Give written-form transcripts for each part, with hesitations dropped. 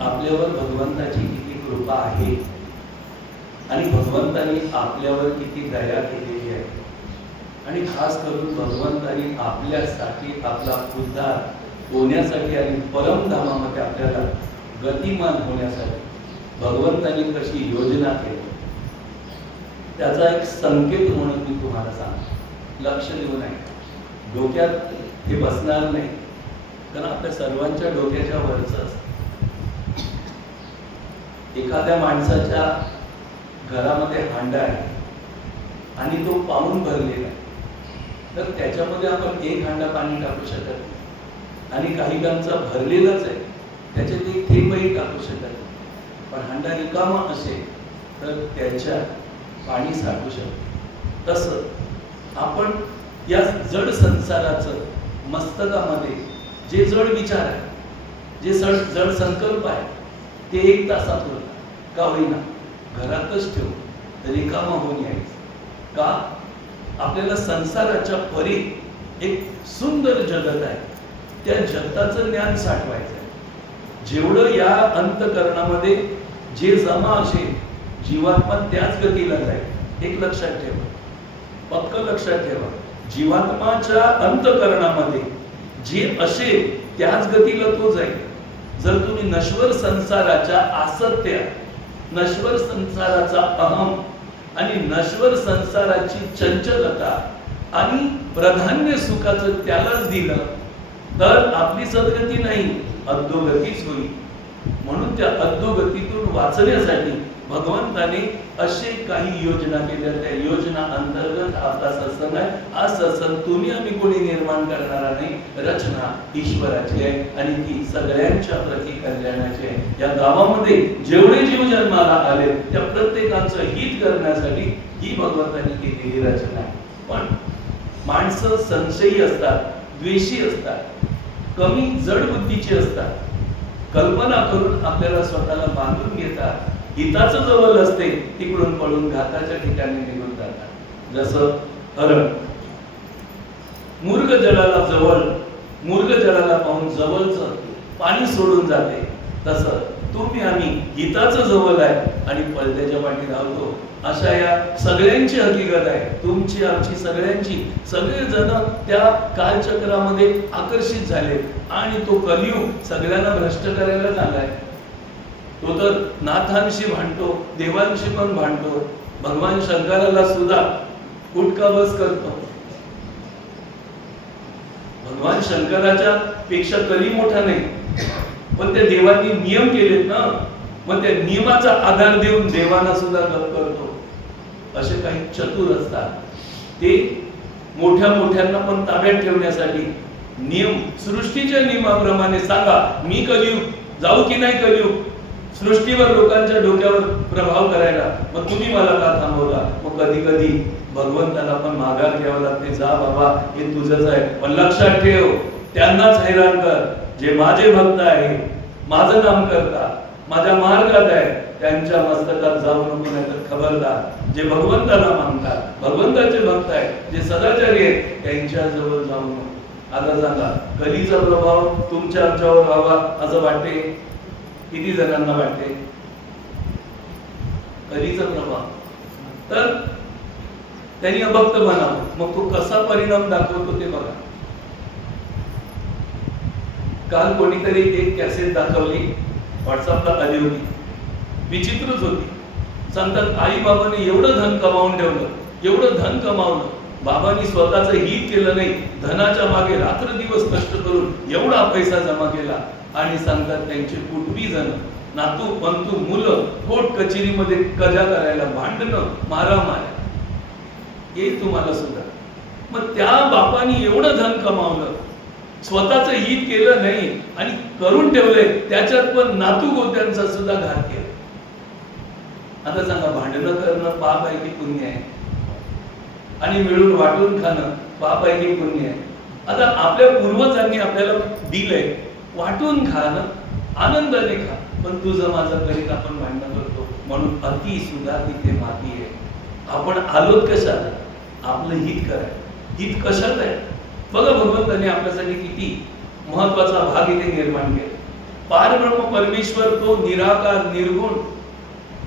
आपल्यावर भगवंताची किती कृपा आहे आणि भगवंतानी आपल्यावर किती दया केलेली आहे आणि खास करून भगवंतानी आपल्यासाठी आपला उद्धार होण्यासाठी आणि परमधामामध्ये आपल्याला गतिमान होण्यासाठी भगवंतानी कशी योजना केली त्याचा एक संकेत म्हणून मी तुम्हाला सांगतो. लक्ष देऊ नये, डोक्यात हे बसणार नाही, कारण आपल्या सर्वांच्या डोक्याच्या वरच असतं. एखाद्या माणसाच्या घरामध्ये हांडा आहे आणि तो पाऊण भरलेला आहे, तर त्याच्यामध्ये आपण एक हांडा पाणी टाकू शकत नाही आणि काही कामचा भरलेलाच आहे त्याच्यात एक थेंबही टाकू शकत नाही. पण हांडा रिकामा असेल तर त्याच्यात पाणी साठू शकतो. तसं आपण या जड संसाराचं मस्तकामध्ये जे जड विचार आहे, जे जड संकल्प आहे, ते एक तासात होतं का होईना घरातच ठेवून रिकामा होऊन यायचं. का? आपल्याला संसाराच्या परी एक सुंदर जगत आहे, त्या जगताचं ज्ञान साठवायचं आहे. जेवढं या अंतकरणामध्ये जे जमा असेल जीवात्मा त्याच गतीला जाईल. एक लक्षात ठेवा, पक्क लक्षात ठेवा, जीवात्माच्या अंतकरणामध्ये जे असेल त्याच गतीला तो जाईल. जर तुम्ही नश्वर संसाराच्या आसक्त्या, नश्वर संसाराचा अहम आणि नश्वर संसाराची चंचलता आणि प्राधान्य सुखाचं त्यालाच दिलं तर आपली सद्गती नाही, अधोगतीच होईल. म्हणून त्या अधोगतीतून वाचण्यासाठी भगवंताने असे काही योजना केल्या. त्या योजना अंतर्गत आपला सत्संग आहे. हा सत्संग तुम्ही आम्ही कोणी निर्माण करणारा नाही, रचना ईश्वराची आहे आणि ती सगळ्यांच्या प्रति कल्याणाची आहे. या गावामध्ये जेवढे जीव जन्माला आले त्या प्रत्येकाचं हित करण्यासाठी ही भगवंताने केलेली रचना आहे. पण माणसं संशयी असतात, द्वेषी असतात, कमी जड बुद्धीची असतात, कल्पना करून आपल्याला स्वतःला बांधून घेतात. हिताचं जवळ असते तिकडून पळून घाताच्या ठिकाणी निघून जातात. जसं हरण मूर्ख जळाला जवळ, मूर्ख जळाला पाहून जवळचं पाणी सोडून जाते, तसं तुम्ही आम्ही हिताचं जवळ आहे आणि पळत्याच्या पाठी धावतो. अशा या सगळ्यांची हकीकत आहे, तुमची आमची सगळ्यांची. सगळे जण त्या कालचक्रामध्ये आकर्षित झाले आणि तो कलियुग सगळ्यांना भ्रष्ट करायला झालाय. तो तर नाथांशी भांडतो, देवांशी पण भांडतो, भगवान शंकराला सुद्धा उठका बस करतो. भगवान शंकराच्या पेक्षा कली मोठा नाही, पण त्या देवांनी नियम केलेत ना, मग त्या नियमाचा आधार देऊन देवांना सुद्धा गप करतो. असे काही चतुर असतात, ते मोठ्या मोठ्यांना पण ताब्यात ठेवण्यासाठी नियम, सृष्टीच्या नियमाप्रमाणे सांगा मी कलियुग जाऊ की नाही, कलियुग सृष्टीवर लोकांच्या डोक्यावर प्रभाव करायला, मग तुम्ही मला का थांबवला. मग कधी कधी भगवंताला पण माघार घ्यावं लागते. जा बाबा हे तुझंच आहे, पण लक्षात ठेव त्यांनाच हैराण कर जे माझे भक्त आहे, माझं नाम करतात, माझ्या मार्गात आहे, त्यांच्या मस्तकात जाऊ नको, नाही तर खबरदार. जे भगवंताला मानतात, भगवंताचे भक्त आहेत, जे सदाचारी आहेत, त्यांच्या जवळ जाऊ नको. आता सांगा कलीचा प्रभाव तुमच्या आमच्यावर व्हावा असं वाटते? किती जणांना वाटते कलीचा प्रभाव? तर त्यांनी अभक्त बनावं, मग तो कसा परिणाम दाखवतो ते बघा. काल कोणीतरी एक कॅसेट दाखवली, व्हॉट्सअपला आली होती, विचित्रच होती. सांगतात आई बाबांनी एवढं धन कमावून ठेवलं, एवढं धन कमावलं, बाबांनी स्वतःचं हित केलं नाही, धनाच्या मागे रात्र दिवस कष्ट करून एवढा पैसा जमा केला. आणि सांगतात त्यांचे कुटुंबी जण, नातू पंतू मुलं कोर्ट कचेरीमध्ये कजा करायला, भांडणं, मारामाऱ्या, हे तुम्हाला सुद्धा. मग त्या बापानी एवढं धन कमावलं, स्वतःचं हित केलं नाही आणि करून ठेवलंय, त्याच्यात पण नातू गोत्यांचा सुद्धा घात केला. आता सांगा भांडणं करणं पाप आहे की पुण्य आहे? आणि मिळून वाटून खाणं पाप आहे की पुण्य आहे? आता आपल्या पूर्वजांनी आपल्याला दिलंय, वाटून खाणं, आनंदाने खा, पण तुझं माझं करीत आपण भांडणं करतो. म्हणून अति सुद्धा तिथे माती आहे. आपण आलोत कशाला? आपलं हित करायला. हित कशात आहे बघा. भगवंताने आपल्यासाठी किती महत्वाचा भाग इथे निर्माण केला. पारब्रह्म परमेश्वर तो निराकार निर्गुण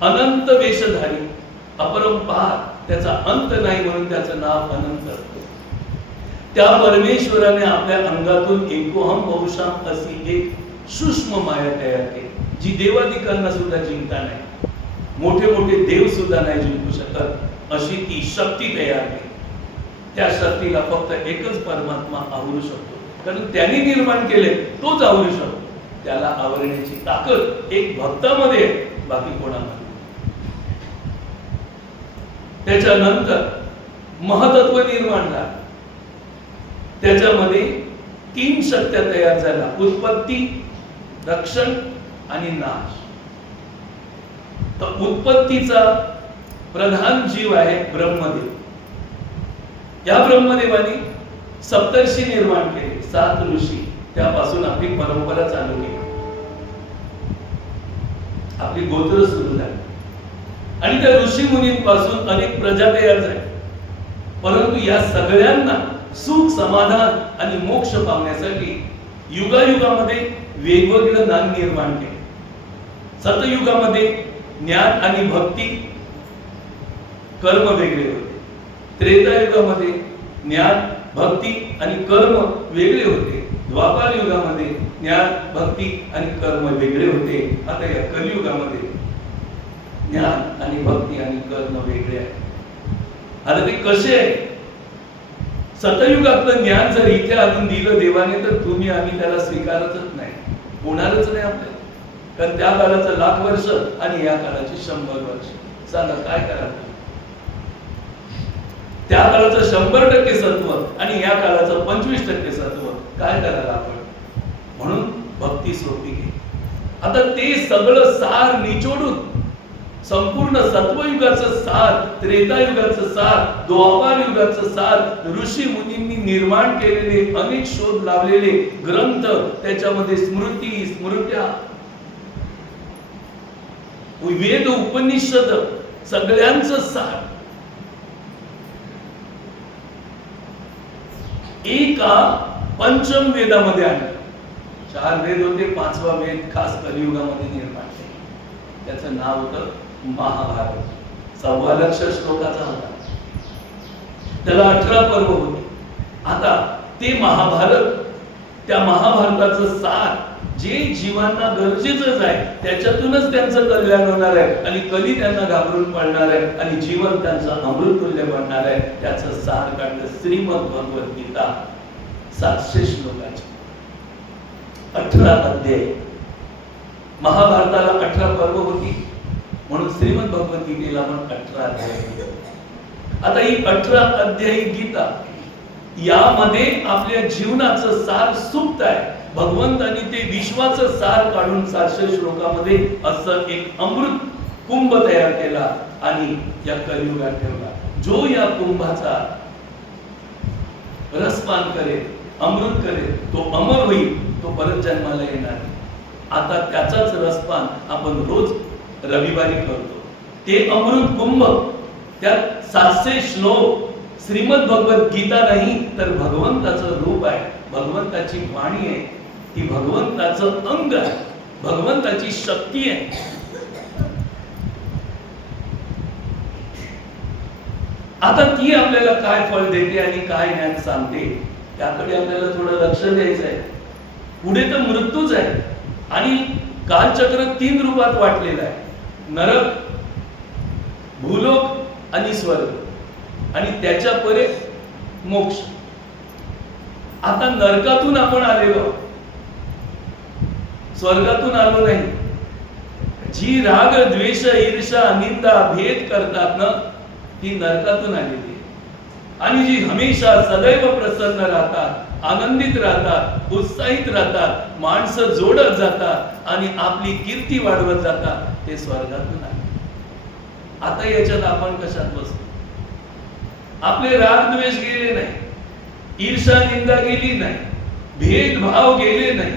अनंत वेशधारी अपरंपार, त्याचा अंत नाही म्हणून त्याचं नाव अनंत. त्या परमेश्वराने आपल्या अंगातून एकोहम बहुशाम अशी एक सूक्ष्म माया तयार केली, जी देवादिकांना सुद्धा जिंकता नाही, मोठे मोठे देव सुद्धा नाही जिंकू शकत अशी ती शक्ती तयार केली. त्या शक्तीला फक्त एकच परमात्मा आवरू शकतो, कारण त्यांनी निर्माण केले तोच आवरू शकतो. त्याला आवरण्याची ताकद एक भक्तामध्ये आहे, बाकी कोणामध्ये. त्याच्यानंतर महतत्व निर्माण झालं. त्याच्यामध्ये 3 शक्त्या तयार झाल्या, उत्पत्ती, रक्षण आणि नाश. तर उत्पत्तीचा प्रधान जीव आहे ब्रह्मदेव. या ब्रह्मदेवाने सप्तर्षी निर्माण केले, 7 ऋषी. त्यापासून आपली परंपरा चालू केली, आपली गोत्र सुरू झाली आणि त्या ऋषी मुनींपासून अनेक प्रजा तयार झाल्या. परंतु या सगळ्यांना सुख, समाधान आणि मोक्ष पावण्यासाठी युगायुगामध्ये वेगवेगळं ज्ञान निर्माण केले. सतयुगामध्ये ज्ञान आणि भक्ती कर्म वेगळे होते. त्रेतायुगामध्ये ज्ञान, भक्ती आणि कर्म वेगळे होते. द्वापार युगामध्ये ज्ञान, भक्ती आणि कर्म वेगळे होते. आता या कलियुगामध्ये ज्ञान आणि भक्ती आणि कर्म वेगळे आहे. आता ते कसे आहे? सतयुगातलं ज्ञान जर इथे आणून दिलं देवाने, तर तुम्ही आम्ही त्याला स्वीकारतच नाही, होणारच नाही आपल्याला. कारण त्या काळाचं 1,00,000 वर्ष आणि या काळाची 100 वर्ष. सांगा काय करा? त्या काळाचं 100% सत्व आणि या काळाचं 25% सत्व, काय करायला आपण? म्हणून भक्ती सोपी घे. आता ते सगळं सार निचोडून संपूर्ण सत्वयुगाचं सार, त्रेतायुगाचं सार, द्वापार युगाचं सार, ऋषी मुनींनी निर्माण केलेले अनेक शोध लावलेले ग्रंथ, त्याच्यामध्ये स्मृती, स्मृत्या, वेद, उपनिषद, सगळ्यांचं सार एका पंचम वेदामध्ये आणलं. 4 वेद होते, 5वा वेद खास कलियुगामध्ये निर्माण केला. त्याचं नाव होतं महाभारत. 1,15,00,000 श्लोकाचा होता. त्याला 18 पर्व होते. आता ते महाभारत, त्या महाभारताचं सार जे जीवांना गरजेचंच आहे, त्याच्यातूनच त्यांचं कल्याण होणार आहे आणि कली त्यांना घाबरून पडणार आहे आणि जीवन त्यांचं अमृततुल्य बनणार आहे. त्याचं सार काढलं श्रीमद भगवद्गीता. 700 श्लोकाची 18 अध्याय. महाभारताला 18 पर्व होती, म्हणून श्रीमद भगवद्गीतेला पण 18 अध्याय. आता ही 18 अध्यायी गीता, यामध्ये आपल्या जीवनाचं सार सुप्त आहे. भगवंतांनी ते विश्वाचं सार काढून 700 श्लोकामध्ये असं एक अमृत कुंभ तयार केला आणि या कलियुगात ठेवला. जो या कुंभाचा रसपान करेल, अमृत करेल, तो अमर होईल, तो परत जन्माला येणार. आता त्याचाच रसपान आपण रोज रविवारी करतो. ते अमृत कुंभ, त्यात 700 श्लोक, श्रीमद भगवद गीता नाही तर भगवंताचं रूप आहे, भगवंताची वाणी आहे, ती भगवंताचं अंग आहे, भगवंताची शक्ती आहे. आता ती आपल्याला काय फळ देते आणि काय ज्ञान सांगते, त्याकडे आपल्याला थोडं लक्ष द्यायचं आहे. पुढे तर मृत्यूच आहे आणि कालचक्र 3 रूपात वाटलेलं आहे. नरक, भूलोक आणि स्वर्ग आणि त्याच्या परे मोक्ष. आता नरकातून आपण आलेलो, स्वर्गातून आलो नाही. जी राग, द्वेष, ईर्षा, निंदा, भेद करतात ना, ती नरकातून आलेली. आणि जी हमेशा सदैव प्रसन्न राहतात, आनंदित राहतात, उत्साहित राहतात, माणसं जोडत जातात आणि आपली कीर्ती वाढवत जातात, ते स्वर्गातून आले. आता याच्यात आपण कशात बसतो? आपले राग द्वेष गेले नाही, ईर्षा निंदा गेली नाही, भेदभाव गेले नाही.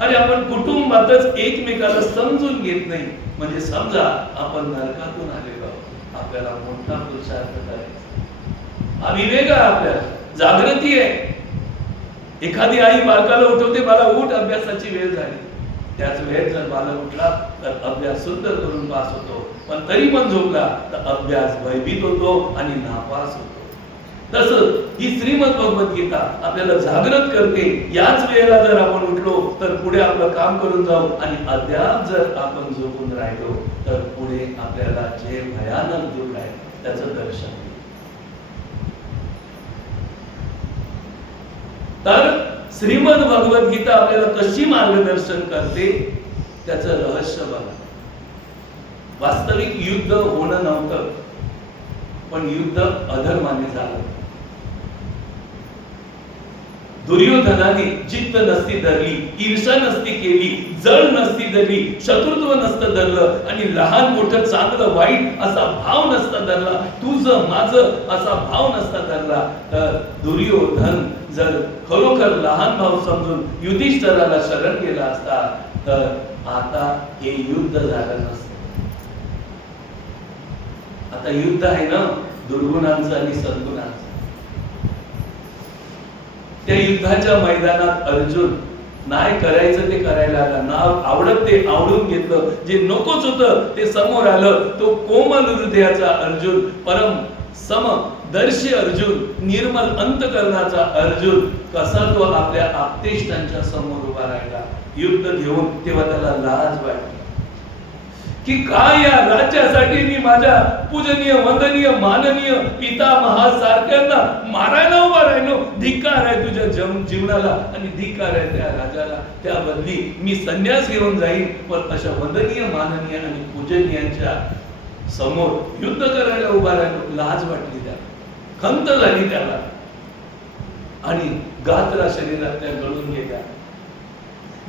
अरे आपण कुटुंबातच एकमेकाला समजून घेत नाही, म्हणजे समजा आपण नरकातून आलेलो आहोत. आपल्याला मोठा पुरुषार्थ करायचा, हा विवेक आहे, आपल्याला जागृती आहे. एखादी आई बालकाला उठवते, मला उठ, अभ्यासाची वेळ झाली. त्याच वेळेत जर बालक उठला तर अभ्यास सुंदर करून पास होतो, पण तरी पण झोपला तर अभ्यास भयभीत होतो आणि नापास होतो. तसं ही श्रीमद भगवद्गीता आपल्याला जागृत करते. याच वेळेला जर आपण उठलो तर पुढे आपलं काम करून जाऊ, आणि अद्याप जर आपण झोपून राहिलो तर पुढे आपल्याला जे भयानक दुःख आहे त्याचं दर्शन होईल. तर श्रीमद भगवद्गीता आपल्याला कशी मार्गदर्शन करते त्याचं रहस्य बघा. वास्तविक युद्ध होणं नव्हतं, पण युद्ध अधर्माने झालं. दुर्योधनाने जिद्द नसती धरली, ईर्षा नसती केली, जळ नसती धरली, शत्रुत्व नसतं धरलं, आणि लहान मोठं चांगलं वाईट असा भाव नसता धरला, तुझं माझं असा भाव नसता धरला, तर दुर्योधन जर खरोखर लहान भाव समजून युधिष्ठिराला शरण गेला असता तर आता हे युद्ध झालं नसतं. आता युद्ध आहे ना दुर्गुणांचं आणि सद्गुणांचं. त्या युद्धाच्या मैदानात अर्जुन नाही करायचं ते करायला आला, ना आवडत ते आवडून घेतलं, जे नकोच होतं ते समोर आलं. तो कोमल हृदयाचा अर्जुन, परम समदर्शी अर्जुन, निर्मल अंतकरणाचा अर्जुन कसा तो आपल्या आप्तेष्टांच्या समोर उभा राहिला युद्ध घेऊन. तेव्हा त्याला लाज वाटली की काय या राज्यासाठी मी माझ्या पूजनीय वंदनीय माननीय पितामहासारख्यांना मारायला उभा राहिलो. धिक्कार आहे तुझ्या जीवनाला आणि धिक्कार आहे त्या राजाला. त्या बदली मी संन्यास घेऊन जाईन, पण अशा वंदनीय माननीय आणि पूजनीयांच्या समोर युद्ध करायला उभा राहिलो. लाज वाटली त्याला, खंत झाली त्याला, आणि गात्रा शरीरातल्या गळून गेल्या.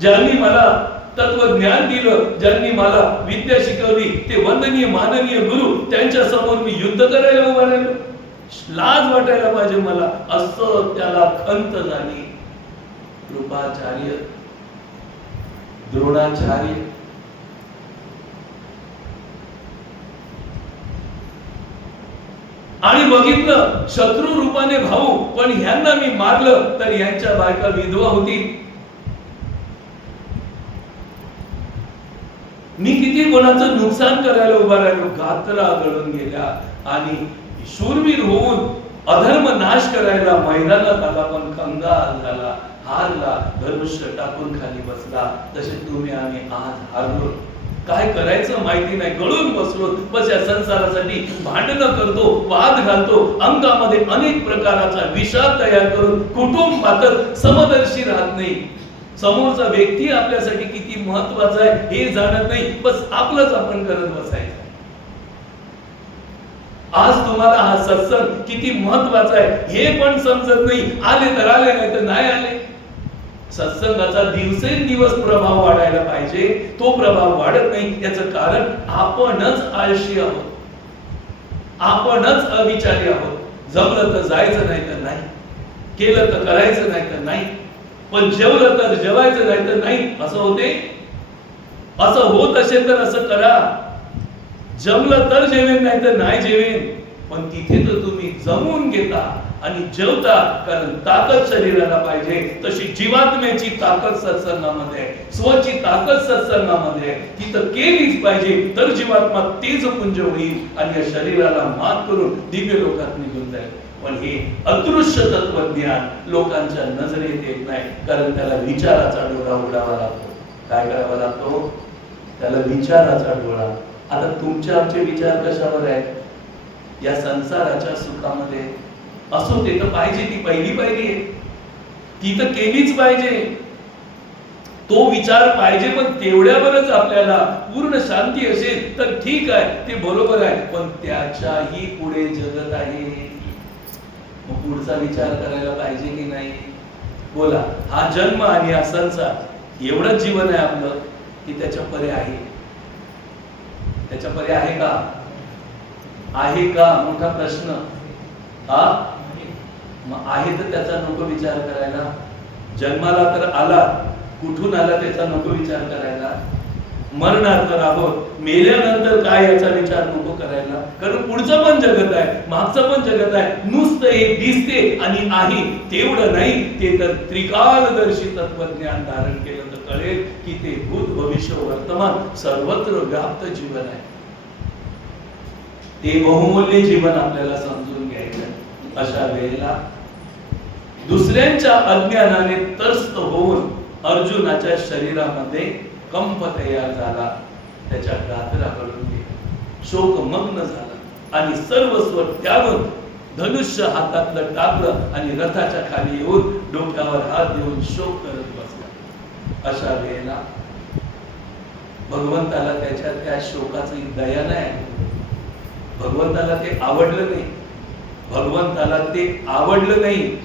ज्यांनी मला तत्वज्ञान दिलं, ज्यांनी मला विद्या शिकवली, ते वंदनीय माननीय गुरु, त्यांच्या समोर मी युद्ध करायला उभा राहिलो. लाज वाटायला पाहिजे मला, असं त्याला खंत झाली. कृपाचार्य, द्रोणाचार्य, आणि बघितलं शत्रू रूपाने भाऊ, पण ह्यांना मी मारलं तर यांच्या बायका विधवा होतील. मी किती कोणाचं नुकसान करायला उभा राहिलो. गात्रा गळून गेल्या, आणि शूरवीर होऊन अधर्म नाश करायला मैदानात आला, पण कंगाल झाला, हारला, धनुष्य टाकून खाली बसला. तसे तुम्ही आम्ही आज हारलो. काय करायचं माहिती नाही, गळून बसलो. बस या संसारासाठी भांडणं करतो, वाद घालतो, अंगामध्ये अनेक प्रकारचा विषाद तयार करून कुटुंबात समदर्शी राहत नाही. समोरचा व्यक्ती आपल्यासाठी किती महत्वाचा आहे हे जाणत नाही, बस आपलंच आपण करत बसायचं. आज तुम्हाला हा सत्संग किती महत्वाचा आहे हे पण समजत नाही. आले तर आले, नाही तर नाही आले. सत्संगाचा दिवसेंदिवस प्रभाव वाढायला पाहिजे, तो प्रभाव वाढत नाही. याचं कारण आपणच आळशी आहोत, आपणच अविचारी आहोत. जमलं तर जायचं, नाही तर नाही. केलं तर करायचं, नाही तर नाही. पण जेवलं तर जेवायचं, नाही तर नाही. असं होते? असं होत असेल तर असं करा. जमलं तर जेवेन, नाही तर नाही जेवेन. पण तिथे तर तुम्ही जमून घेता आणि जेवता, कारण ताकद शरीराला पाहिजे. तशी जीवात्म्याची ताकद सत्संगामध्ये आहे, स्वची ताकद सत्संगामध्ये आहे. तिथं केलीच पाहिजे, तर जीवात्मा तेजपुंज होईल आणि या शरीराला मात करून दिव्य लोकात निघून जाईल. पण हे अदृश्य तत्वज्ञान लोकांच्या नजरेत येत नाही, कारण त्याला विचाराचा डोळा उघडावा लागतो. काय करावा लागतो? त्याला विचाराचा डोळा. आता तुमचे आमचे विचार कशावर आहेत? या संसाराच्या सुखामध्ये असो, ते तर पाहिजे, ती पहिली पायरी आहे, ती तर केलीच पाहिजे. तो विचार पाहिजे, पण तेवढ्यावरच आपल्याला पूर्ण शांती असेल तर ठीक आहे, ते बरोबर आहे. पण त्याच्याही पुढे जगत आहे. पुढचा विचार करायला पाहिजे की नाही? बोला. हा जन्म आणि हा संसार एवढंच जीवन आहे आपलं, की त्याच्या परे आहे? त्याच्या परे आहे का? आहे का? मोठा प्रश्न. हा मग आहे तर त्याचा नको विचार करायला. जन्माला तर आला, कुठून आला त्याचा नको विचार करायला. मरणार तर आहोत, मेल्यानंतर काय याचा विचार नको करायला, कारण पुढचं पण जगत आहे, मागचं पण जगत आहे. नुसतं हे दिसते आणि आहे तेवढं नाही, ते तर त्रिकालदर्शी तत्वज्ञान धारण केलं तर कळेल की ते भूत भविष्य वर्तमान सर्वत्र व्याप्त जीवन आहे. ते बहुमूल्य जीवन आपल्याला समजून घ्यायचं. अशा वेळेला दुसऱ्यांच्या अज्ञानाने त्रस्त होऊन अर्जुनाच्या शरीरामध्ये कंप तयार झाला, त्याच्या गात्राकडून गेला, शोकमग्न झाला आणि सर्वस्व त्यागून धनुष्य हातातलं टाकलं आणि रथाच्या खाली येऊन डोक्यावर हात देऊन शोक करत बसला. अशा वेळेला भगवंताला त्याच्या त्या शोकाची दया नाही, भगवंताला ते आवडलं नाही, भगवंताला ते आवडलं नाही.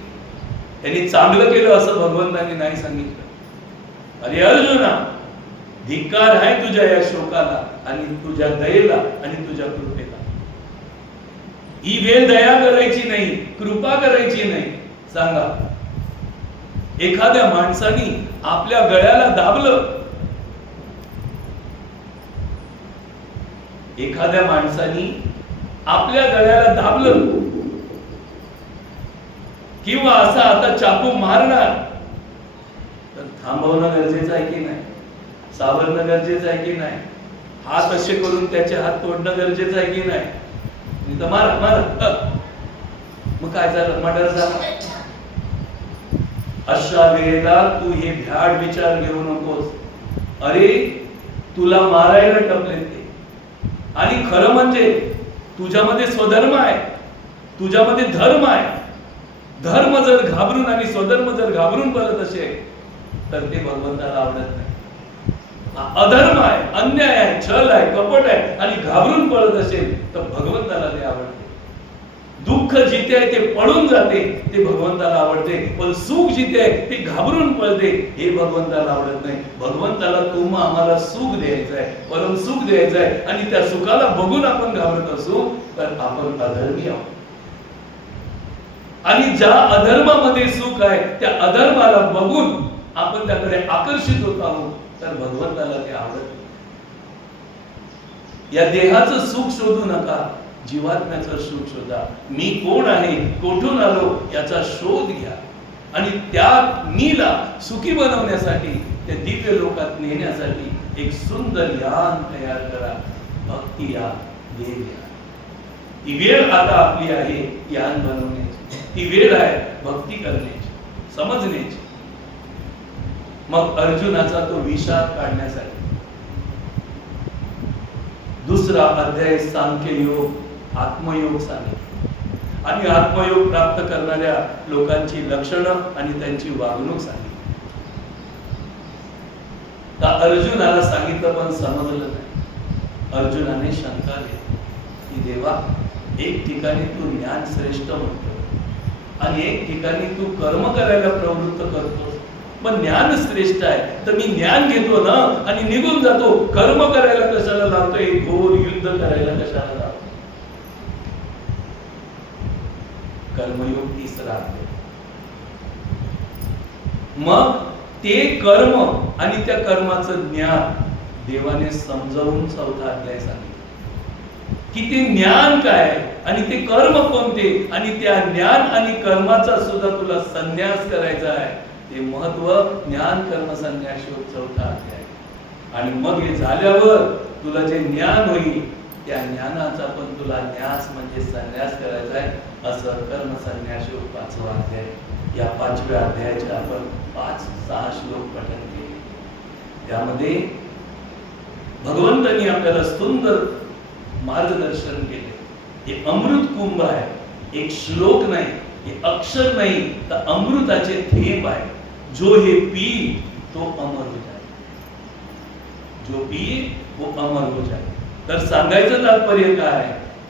त्यांनी चांगलं केलं असं भगवंताने नाही सांगितलं. अरे अर्जुना, धिक्कार आहे तुझ्या या शोकाला आणि तुझ्या दयेला आणि तुझ्या कृपेला. ही वेळ दया करायची नाही, कृपा करायची नाही. सांगा, एखाद्या माणसाने आपल्या गळ्याला दाबलं, एखाद्या माणसाने आपल्या गळ्याला दाबलं किंवा असा आता चाकू मारणार तर थांबवणं गरजेचं आहे की नाही, सावरणं गरजेचं आहे की नाही, हात असे करून त्याचे हात तोडणं गरजेचं आहे की नाही. तर मारा मारा, मग काय झालं, मर्डर झाला. अशा वेळेला तू हे भ्याड विचार घेऊ नकोस. अरे तुला मारायला टपले ते, आणि खरं म्हणजे तुझ्यामध्ये स्वधर्म आहे, तुझ्यामध्ये धर्म आहे. धर्म जर घाबरून आणि स्वधर्म जर घाबरून पळत असेल तर ते भगवंताला आवडत नाही. अधर्म आहे, अन्याय आहे, छल आहे, कपट आहे आणि घाबरून पळत असेल तर भगवंताला ते आवडते. दुःख जिथे आहे ते पळून जाते ते भगवंताला आवडते, पण सुख जिथे आहे ते घाबरून पळते हे भगवंताला आवडत नाही. भगवंताला तुम्हा आम्हाला सुख द्यायचं आहे, परम सुख द्यायचं आहे, आणि त्या सुखाला बघून आपण घाबरत असू तर आपण अधर्मी आहोत. आणि ज्या अधर्मामध्ये सुख आहे त्या अधर्माला बघून आपण त्याकडे आकर्षित होत आहोत तर भगवंताला ते आवडत. या देहाचं सुख शोधू नका, जीवात्म्याचं सुख शोधा. मी कोण आहे, कोठून आलो याचा शोध घ्या आणि त्या मीला सुखी बनवण्यासाठी, त्या दिव्य लोकात नेण्यासाठी एक सुंदर यान तयार करा. भक्ती या, देव या. ती वेळ आता आपली आहे यान बनवण्याची, ती वेळ आहे भक्ती करण्याची, समजण्याची. मग अर्जुनाचा तो विषाद काढण्यासाठी दुसरा अध्याय सांख्य योग, आत्मयोग सांगितले आणि आत्मयोग प्राप्त करणाऱ्या लोकांची लक्षणं आणि त्यांची वागणूक सांगितली. तर अर्जुनाला सांगितलं पण समजलं नाही. अर्जुनाने शंका घेतली की देवा, एक ठिकाणी तू ज्ञान श्रेष्ठ म्हणतो आणि एक ठिकाणी तू कर्म करायला प्रवृत्त करतो, पण ज्ञान श्रेष्ठ आहे तर मी ज्ञान घेतो ना आणि निघून जातो, कर्म करायला कशाला लावतोय, घोर युद्ध करायला कशाला लावतो. कर्मयोग तिसरा. मग ते कर्म आणि त्या कर्माचं ज्ञान देवाने समजावून चौथा अध्याय सांगितलं की ते ज्ञान काय आणि ते कर्म कोणते, आणि त्या ज्ञान आणि कर्माचा सुद्धा तुला संन्यास करायचा आहे. ते महत्व ज्ञान कर्म संन्यास योग चौथा अध्याय. आणि मग हे झाल्यावर तुला जे ज्ञान होईल त्या ज्ञानाचा पण तुला न्यास म्हणजे संन्यास करायचा आहे. असं कर्म संन्यास योग पाचवा अध्याय. या पाचव्या अध्यायाचे आपण 5-6 श्लोक पठण केले. त्यामध्ये भगवंतांनी आपल्याला सुंदर मार्गदर्शन केले. हे अमृत कुंभ आहे, एक श्लोक नाही, हे अक्षर नाही, तर अमृताचे थेंब आहे. जो हे पी तो अमर हो जाए, जो पी वो अमर हो जाए. तर सांगायचं तात्पर्य काय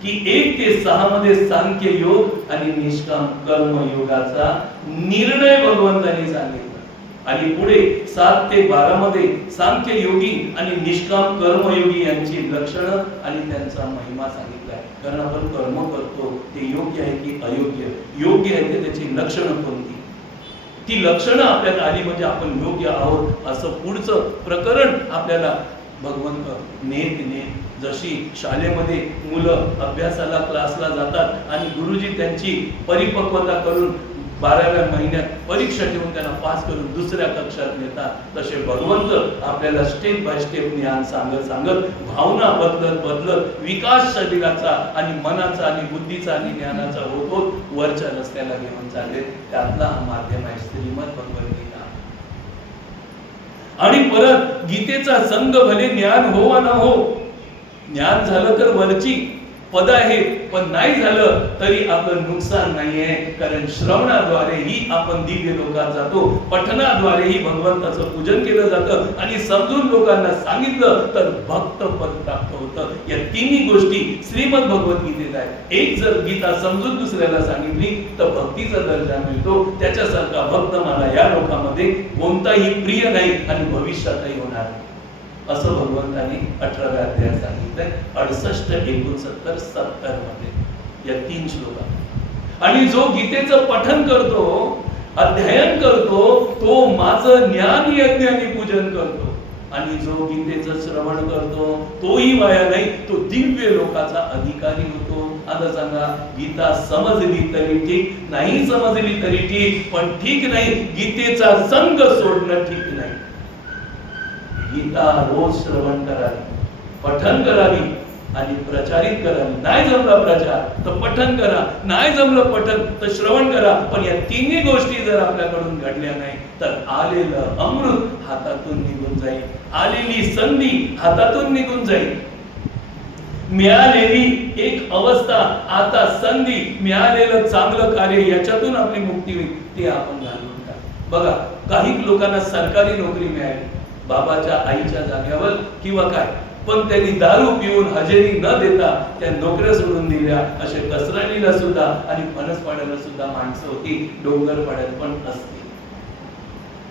की 1 ते 6 मध्ये सांख्य योग आणि निष्काम कर्म योगाचा निर्णय भगवंतांनी सांगितला, आणि पुढे 7 ते 12 मध्ये सांख्य योगी आणि निष्काम कर्मयोगी यांची लक्षणं आणि त्यांचा महिमा सांगितलाय. कारण आपण कर्म करतो ते योग्य आहे की अयोग्य, योग्य आहे ते त्याची लक्षणं कोणती, ती लक्षणं आपल्याला आली म्हणजे आपण योग्य आहोत असं पुढचं प्रकरण आपल्याला भगवंत नेत जशी शाळेमध्ये मुलं अभ्यासाला क्लासला जातात आणि गुरुजी त्यांची परिपक्वता करून 12व्या महिन्यात परीक्षा ठेवून त्यांना पास करून दुसऱ्या कक्षात नेतात, तसे भगवंत आपल्याला स्टेप बाय स्टेप ज्ञान सांगत भावना बदलत विकास शरीराचा आणि मनाचा आणि बुद्धीचा आणि ज्ञानाचा होतो वरच्या रस्त्याला घेऊन चालले. त्यातला हा माध्यम आहे श्रीमद भगवद्गीता. आणि परत गीतेचा संग भले ज्ञान हो वा न हो, ज्ञान झालं तर वरची पद आहे, पण नाही झालं तरी आपलं नुकसान नाहीये, कारण श्रवणाद्वारेही आपण दिव्य लोकात जातो, पठनाद्वारेही भगवंताचं पूजन केलं जातं आणि समजून लोकांना सांगितलं तर भक्त पद प्राप्त होतं. या तिन्ही गोष्टी श्रीमद भगवद्गीतेत आहेत. एक जर गीता समजून दुसऱ्याला सांगितली तर भक्तीचा दर्जा मिळतो. त्याच्यासारखा भक्त मला या लोकांमध्ये कोणताही प्रिय नाही आणि भविष्यातही होणार नाही, असं भगवंतांनी 18व्या अध्यायात सांगितलंय. 68, 69, 70 मध्ये या 3 श्लोकात. आणि जो गीतेचं पठन करतो, अध्ययन करतो, तो माझं ज्ञान यज्ञ आणि पूजन करतो. आणि जो गीतेचं श्रवण करतो तोही वाया नाही, तो दिव्य लोकाचा अधिकारी होतो. आता सांगा, गीता समजली तरी ठीक, नाही समजली तरी ठीक, पण ठीक नाही गीतेचा संग सोडणं ठीक नाही. गीता रोज श्रवण करावी, पठन करावी आणि प्रचारित करावी. नाही जमला प्रचार तर पठन करा, नाही जमलं पठन तर श्रवण करा. पण या तिन्ही गोष्टी जर आपल्याकडून घडल्या नाही तर आलेलं अमृत हातातून निघून जाईल, आलेली संधी हातातून निघून जाईल. मिळालेली एक अवस्था, आता संधी, मिळालेलं चांगलं कार्य, याच्यातून आपली मुक्ती होईल, ते आपण घालवून टाकू. बघा, काही लोकांना सरकारी नोकरी मिळाली बाबाच्या आईच्या जागेवर किंवा काय, पण त्यांनी दारू पिऊन हजेरी न देता त्या नोकऱ्या सोडून दिल्या. असे कसराणीला सुद्धा आणि फणसपाड्याला सुद्धा माणसं होती, डोंगरपाड्यात पण असते.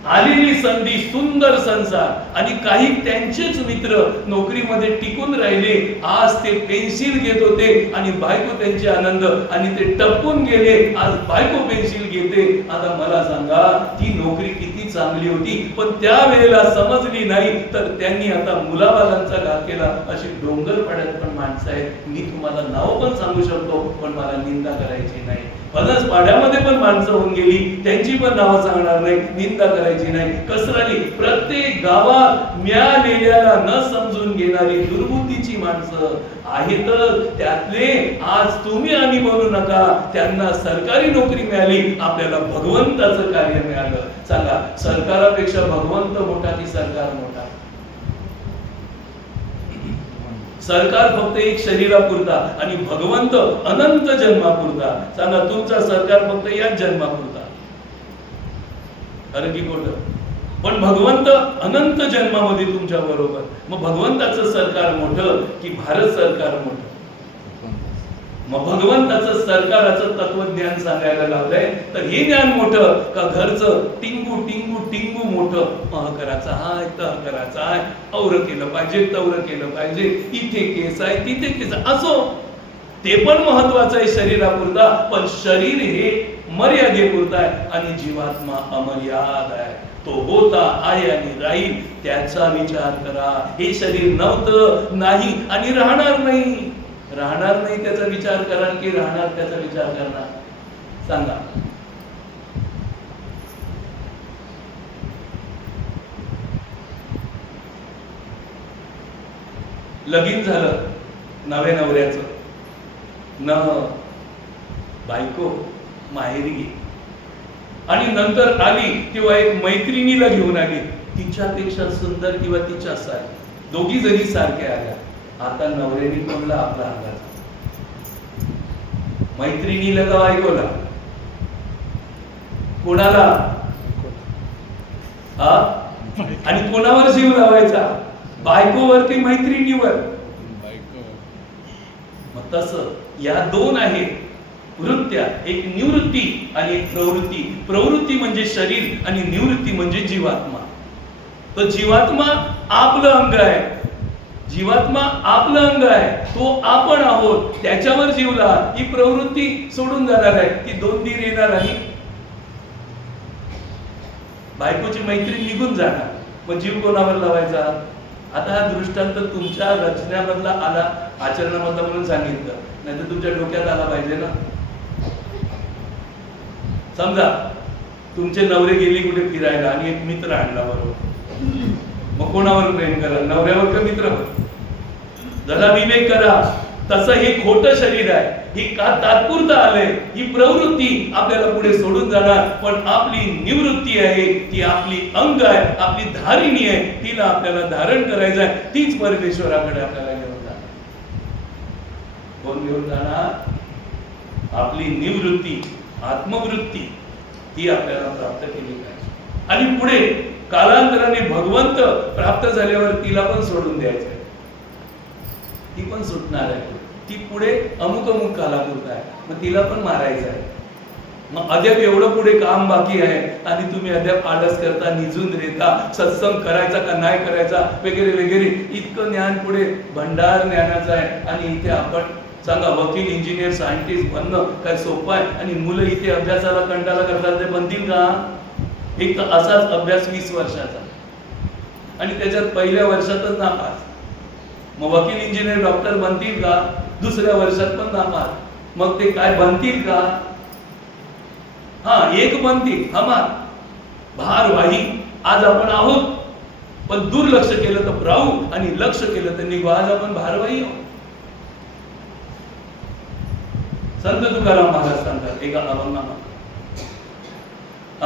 आलेली संधी, सुंदर संसार, आणि काही त्यांचेच मित्र नोकरीमध्ये टिकून राहिले. आज ते पेन्सिल घेत होते आणि बायको त्यांचे आनंद, आणि ते टपकून गेले, आज बायको पेन्सिल घेते. आता मला सांगा, ती नोकरी किती चांगली होती, पण त्या वेळेला समजली नाही तर त्यांनी आता मुलाबालांचा घात केला. अशी डोंगरपाड्यात पण माणसं आहेत. मी तुम्हाला नाव पण सांगू शकतो, पण मला निंदा करायची नाही. फणस पाड्यामध्ये पण माणसं होऊन गेली, त्यांची पण नावं सांगणार नाही, निंदा करायची नाही. कसराली प्रत्येक गावात मिळालेल्याला न समजून घेणारी दुर्बुद्धीची माणसं आहेत. त्यातले आज तुम्ही आणि म्हणू नका, त्यांना सरकारी नोकरी मिळाली, आपल्याला भगवंताचं कार्य मिळालं. सांगा, सरकारापेक्षा भगवंत मोठा की सरकार मोठा? सरकार फक्त एक शरीरापुरता आणि भगवंत अनंत जन्मापुरता. सांगा, तुमचा सरकार फक्त याच जन्मापुरता, खरं की खोटं? पण भगवंत अनंत जन्मामध्ये तुमच्या बरोबर. मग भगवंताचं सरकार मोठं की भारत सरकार मोठं? मग भगवंताचं सरकाराचं तत्वज्ञान सांगायला लावलंय तर हे ज्ञान मोठं का घरचं टिंगू टिंगू टिंगू मोठं? करायचं हाय, तह करायचा आहे, और केलं पाहिजे, तौर केलं पाहिजे, इथे केस आहे, तिथे केस, असो ते पण महत्वाचं आहे शरीरापुरता. पण शरीर हे मर्यादेपुरता आहे आणि जीवात्मा अमर्याद आहे. तो होता, आहे आणि राहील, त्याचा विचार करा. हे शरीर नव्हतं, नाही आणि राहणार नाही. राहणार नाही त्याचा विचार करा की राहणार त्याचा विचार करणार? सांगा. लगीन झालं नव्या नवऱ्याचं, न बायको माहेरी गेली आणि नंतर आली तेव्हा एक मैत्रिणीला घेऊन आली, तिच्यापेक्षा सुंदर किंवा तिच्या सारखी, दोघी जरी सारख्या आल्या. आता नवऱ्याने कोणला आपला अंगाचा? मैत्रिणीला का बायकोला? कोणाला? आणि कोणावर जीव लावायचा? बायकोवरती मैत्रिणीवर? मग तसं या दोन आहेत वृत्त्या, एक निवृत्ती आणि एक प्रवृत्ती. प्रवृत्ती म्हणजे शरीर आणि निवृत्ती म्हणजे जीवात्मा. तर जीवात्मा आपलं अंग आहे, जीवात्मा आपलं अंग आहे, तो आपण आहोत, त्याच्यावर जीवला ही प्रवृत्ती सोडून जाणार आहे. ती 2 दिर येणार आणि बायकोची मैत्रीण निघून जाणार. मग जीव कोणावर लावायचा? आता हा दृष्टांत तुमच्या रचण्यामधला आला, आचरणामधला म्हणून सांगितलं, नाही तर तुमच्या डोक्यात आला पाहिजे ना. समजा तुमचे नवरे गेले कुठे फिरायला आणि एक मित्र आणला बरोबर, मग कोणावर प्रेम करा, नवऱ्यावर का मित्रावर? जरा विवेक करा. तसं हे खोटं शरीर आहे, ही का तात्पुरतं आलंय, ही प्रवृत्ती आपल्याला पुढे सोडून जाणार, पण आपली निवृत्ती आहे, ती आपली अंग आहे, आपली धारिणी आहे, तिला आपल्याला धारण करायचं आहे, तीच परमेश्वराकडे आपल्याला घेऊन जाणार. कोण घेऊन जाणार? आपली निवृत्ती, आत्मवृत्ती, ती आपल्याला प्राप्त केली पाहिजे. आणि पुढे कालांतराने भगवंत प्राप्त झाल्यावर तिला पण सोडून द्यायचं, ती पण सुटणार आहे. ती पुढे अमुक कालापुरता आहे, मग तिला पण मारायचं आहे. मग अद्याप एवढं पुढे काम बाकी आहे आणि तुम्ही अद्याप आळस करता, निजून रेता, सत्संग करायचा का नाही करायचा वगैरे वगैरे, इतकं ज्ञान पुढे भंडार ज्ञानाचं आहे. आणि इथे आपण सांगा, वकील, इंजिनियर, सायंटिस्ट बनणं काय सोपं आहे? आणि मुलं इथे अभ्यासाला कंटाळा करतात, ते बनतील का? एक तर असाच अभ्यास 20 वर्षाचा आणि त्याच्यात पहिल्या वर्षातच नापास. मग वकील, इंजिनियर, डॉक्टर बनतील का? दुसऱ्या वर्षात पण नापास. मग ते काय बनतील का? हा, एक बनतील, हमार भारवाही. आज आपण आहोत, पण दुर्लक्ष केलं तर राहू आणि लक्ष केलं तर निघू. आज आपण भारवाही आहोत. संत तुकाराम महाराज सांगतात एका अभंगामध्ये,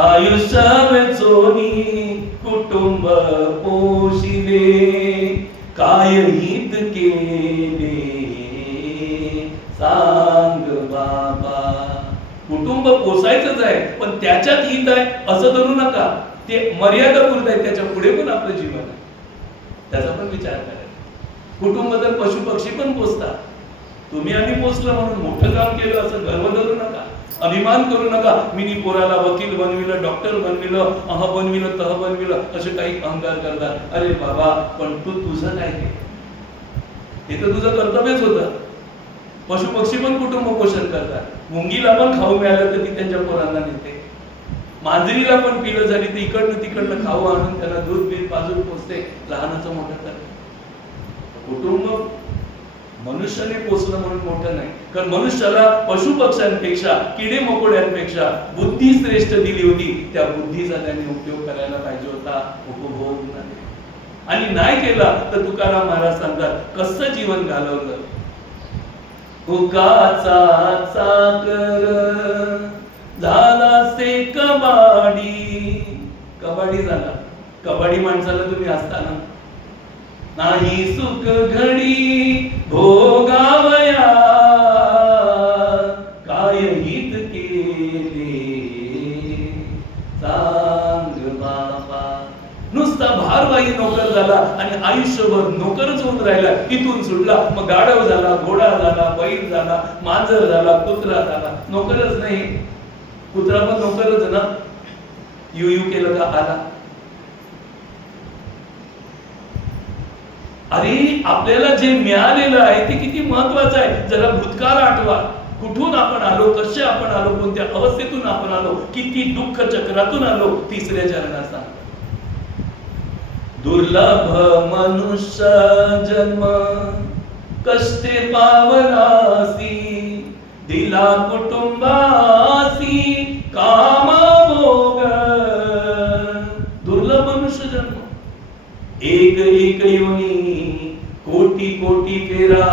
आयुष्य वेचोनी कुटुंब पोशिले, काय हित केले सांग बाबा. कुटुंब पोसायचंच आहे, पण त्याच्यात हित आहे असं धरू नका. ते मर्यादा पुरत आहे, त्याच्या पुढे पण आपलं जीवन आहे, त्याचा पण विचार करायचा. कुटुंब तर पशु पक्षी पण पोसतात. तुम्ही आम्ही पोचलं म्हणून मोठं काम केलं असं गर्व धरू नका, अभिमान करू नका. मी पोराला वकील बनविलं, डॉक्टर बनविलं, अह बनविलं, तह बनविलं, असे काही अहंकार करतात. अरे बाबा, पण तू तुझं काय केलं? हे तर तुझं कर्तव्यच होतं. पशु पक्षी पण कुटुंब पोषण करतात. मुंगीला पण खाऊ मिळालं तर ती त्यांच्या पोरांना देते. मांजरीला पण पिलं झाली तर इकडनं तिकडनं खाऊ आणून त्याला दूध बीज पाजून पोचते, लहानाचं मोठं करते. कुटुंब मनुष्याने पोचलं म्हणून मोठं नाही, कारण मनुष्याला पशु पक्ष्यांपेक्षा, किडे मकोड्यांपेक्षा बुद्धी श्रेष्ठ दिली होती. त्या बुद्धीचा त्यांनी उपयोग करायला पाहिजे होता, उपभोग नाही. आणि नाही केला तर तुकाराम महाराज सांगतात कसं जीवन घालवलं. हुकाचा चाकर झाला से कबाडी. कबाडी झाला. कबाडी माणसाला तुम्ही असताना नाही सुख घडी भोगावया, काय हित केले सांग बाबा. नुसता भारवाही नोकर झाला आणि आयुष्यभर नोकरच होऊन राहिला. इथून सुटला, मग गाढव झाला, घोडा झाला, बैल झाला, मांजर झाला, कुत्रा झाला. नोकरच नाही, कुत्रा पण नोकरच ना. यू यू केलं का आला. अरे आपल्याला जे मिळालेलं आहे ते किती महत्वाचं आहे. जरा भूतकाळ आठवा, कुठून आपण आलो, कसे आपण आलो, कोणत्या अवस्थेतून आपण आलो, किती दुःख चक्रातून आलो. तिसऱ्या चरणात सांग, दुर्लभ मनुष्य जन्म कष्टे पावलासी, दिला कुटुंबासी काम भोग. दुर्लभ मनुष्य जन्म, एक एक योनी कोटी कोटी फेरा,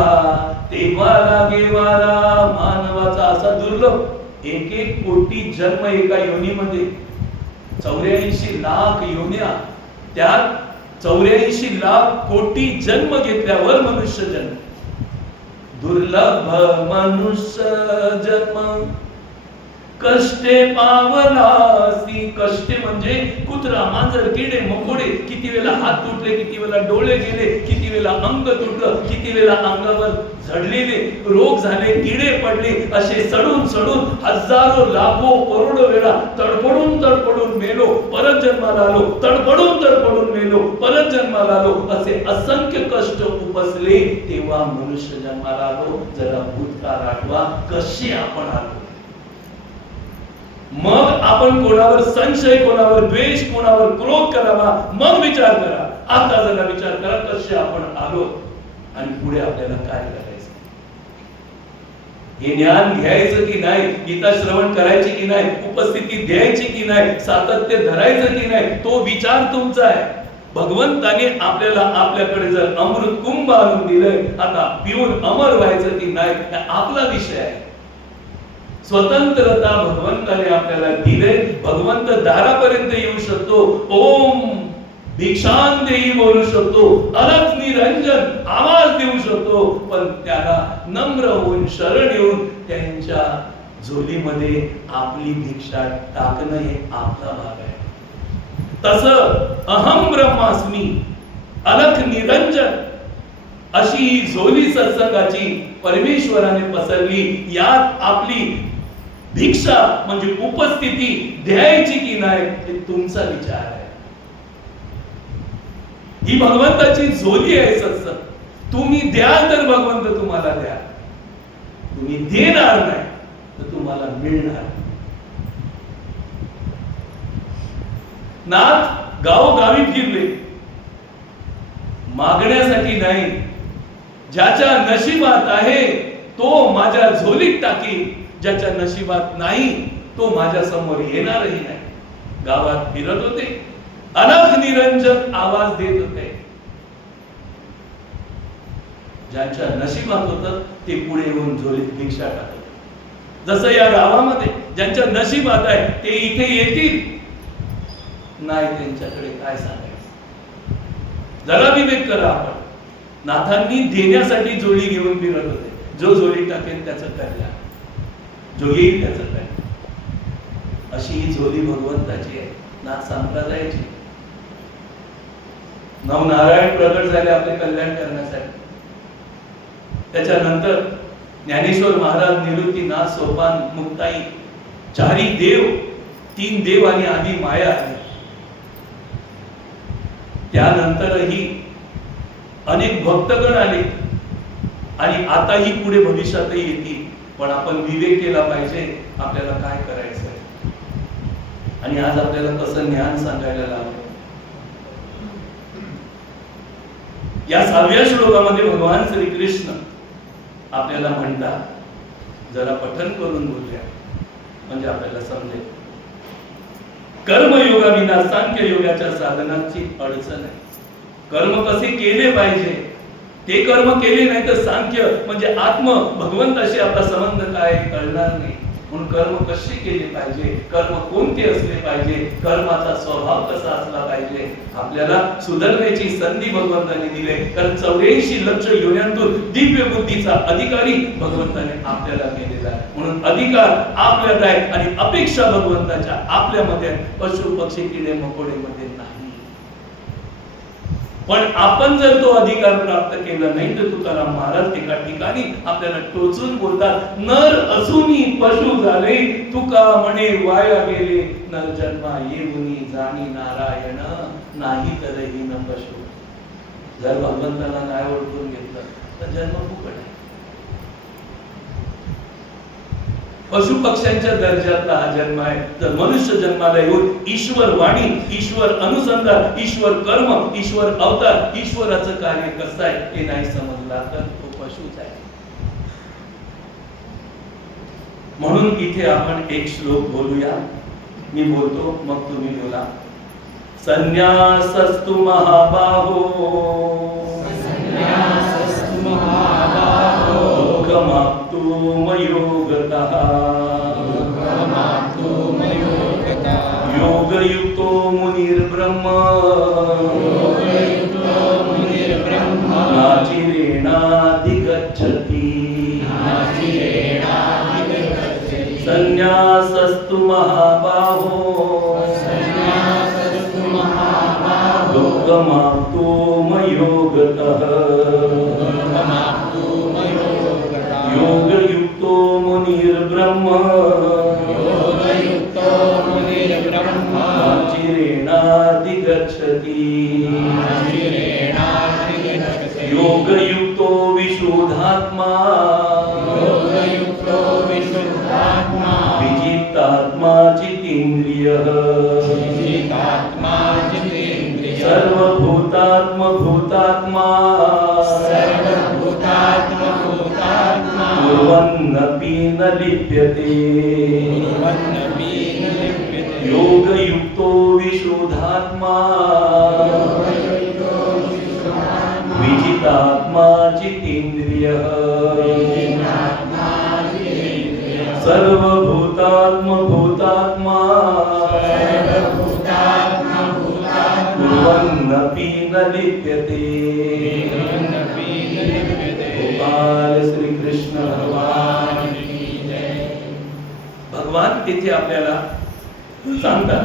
तेव्हा लागे वारा मानवाचा. असा दुर्लभ एक एक कोटी जन्म एका योनीमध्ये. 84 लाख योन्या, त्यात 84 लाख कोटी जन्म घेतल्यावर मनुष्य जन्म. दुर्लभ मनुष्य जन्म कष्टे पावलासी. कष्टे म्हणजे कुत्रा, मांजर, किडे मकोडे. किती वेळा हात तुटले, किती वेळा डोळे गेले, किती वेळा अंग तुटलं, किती वेळा अंगावर झडलेले रोग झाले, किडे पडले. असे सडून सडून हजारो लाखो करोडो वेळा तडपडून तडपडून मेलो, परत जन्माला आलो, तडपडून तडपडून मेलो, परत जन्माला आलो. असे असंख्य कष्ट उपसले, तेव्हा मनुष्य जन्माला आलो. जरा भूतकाळ आठवा, कसे आपण आलो. मग आपण कोणावर संशय, कोणावर द्वेष, कोणावर क्रोध करावा, मग विचार करा. आता जरा विचार करा कसे आपण आलो आणि पुढे आपल्याला काय करायचं. हे ज्ञान घ्यायचं की नाही, गीता श्रवण करायची की नाही, उपस्थिती द्यायची की नाही, सातत्य धरायचं की नाही, तो विचार तुमचा आहे. भगवंताने आपल्याला आपल्याकडे जर अमृत कुंभ आणून दिलंय, आता पिऊन अमर व्हायचं की नाही आपला विषय आहे. स्वतंत्रता भगवंताने आपल्याला दिले. भगवंत दारापर्यंत येऊ शकतो, ओम भिक्षांदेही बोलू शकतो, अलख निरंजन आवाज देऊ शकतो, पण त्याला नम्र होऊन शरण येऊन त्यांच्या झोलीमध्ये आपली भिक्षा टाकणं हे आपला भाग आहे. तसं अहम ब्रह्मास्मी अलख निरंजन अशी ही झोली सत्संगाची परमेश्वराने पसरली. यात आपली भिक्षा म्हणजे उपस्थिती द्यायची की नाही हे तुमचा विचार आहे. ही भगवंताची झोली आहे सत्संग. तुम्ही द्याल तर भगवंत तुम्हाला द्या, तुम्ही देणार नाही तर तुम्हाला मिळणार. नाथ गावोगावी फिरले, मागण्यासाठी नाही. ज्याच्या नशिबात आहे तो माझ्या झोलीत टाकी, ज्याच्या नशिबात नाही तो माझ्या समोर येणारही नाही. गावात फिरत होते, अलख निरंजन आवाज देत होते. ज्यांच्या नशिबात होतं ते पुढे येऊन झोलीत भिक्षा टाकत. जसं या गावामध्ये ज्यांच्या नशिबात आहे ते इथे येतील, नाही त्यांच्याकडे काय सांगायचं. जरा विवेक करा आपण. नाथांनी देण्यासाठी जोडी घेऊन फिरत होते. जो जोडी टाकेल त्याचं कल्याण, जो येईल त्याचं कल्याण. अशी ही जोडी भगवंताची आहे, नाथ संप्रदायाची. नवनारायण प्रगट झाले आपले कल्याण करण्यासाठी. त्याच्यानंतर ज्ञानेश्वर महाराज, निवृत्तीनाथ, सोपान, मुक्ताई, चारी देव, 3 देव आणि आधी माया आली. त्यानंतरही अनेक भक्तगण आले आणि आताही पुढे भविष्यातही येतील. पण आपण विवेक केला पाहिजे आपल्याला काय करायचं आहे. आणि आज आपल्याला कसं ज्ञान सांगायला लावलं. या 6व्या श्लोकामध्ये भगवान श्रीकृष्ण आपल्याला म्हणतात, जरा पठन करून बोलूया म्हणजे आपल्याला समजेल. कर्मयोगाविना सांख्य योगाच्या साधनाची अडचण आहे. कर्म कसे केले पाहिजे, ते कर्म केले नाही तर सांख्य म्हणजे आत्म भगवंताशी आपला संबंध काय कळणार नाही. म्हणून कर्म कसे केले पाहिजे, कर्म कोणते असले पाहिजे, कर्माचा स्वभाव कसा असला पाहिजे, आपल्याला सुधारण्याची संधी भगवंताने दिली. कारण 84 लक्ष योन्यांतून दिव्य बुद्धीचा अधिकारी भगवंताने आपल्याला केलेला आहे. म्हणून अधिकार आपल्यात आहे आणि अपेक्षा भगवंताच्या आपल्यामध्ये, पशु पक्षी किडे मकोडे मध्ये नाही. पण आपण जर तो अधिकार प्राप्त केला नाही तर तुकाराम महाराज एका ठिकाणी आपल्याला टोचून बोलतात, नर असूनी पशु झाले, तुका म्हणे वाया गेले, नर जन्मा येऊनी जाणी नारायण, नाही तर न पशु. जर भगवंताला नाही ओळखून घेतलं तर जन्म फुकट आहे. पशु पक्ष्यांच्या दर्जातला हा जन्म आहे. जर मनुष्य जन्माला येऊन ईश्वर वाणी, ईश्वर अनुसंधान, ईश्वर कर्म, ईश्वर अवतार, ईश्वराचं कार्य कसं आहे हे नाही समजला तर तो पशुच आहे. म्हणून इथे आपण एक श्लोक बोलूया. मी बोलतो मग तुम्ही बोला. संन्यासस्तु महाबाहो, संन्यासस्तु महाबाहो, लोकमाप्तु मयोगतः, लोकमाप्तु मयोगतः, योगयुक्तो मुनिर्ब्रह्म, योगयुक्तो मुनिर्ब्रह्म, नाचिरेणाधिगच्छति, नाचिरेणाधिगच्छति. संन्यासस्तु महाबाहो, संन्यासस्तु महाबाहो, लोकमाप्तु मयोगतः, लोकमाप्तु मयोगतः, योगयुक्तो मुनिर्ब्रह्म, योगयुक्तो मुनिर्ब्रह्म, नाचिरेणाधिगच्छति, नाचिरेणाधिगच्छति. योगयुक्तो विशुद्धात्मा, योगयुक्तो विशुद्धात्मा, विजितात्मा चित्तेन्द्रियः, विजितात्मा चित्तेन्द्रियः, सर्वभूता सर्वभूतात्मा भूतात्मा कुर्वन्नपि न लिप्यते कुर्वन्नपि न लिप्यते योगयुक्तो विशुद्धात्मा विजितात्मा जितेन्द्रियः सर्वभूतात्मा भूतात्मा कुर्वन्नपि न लिप्यते। गोपाल श्री कृष्ण भगवान की जय। भगवान तिथे आपल्याला सांगतात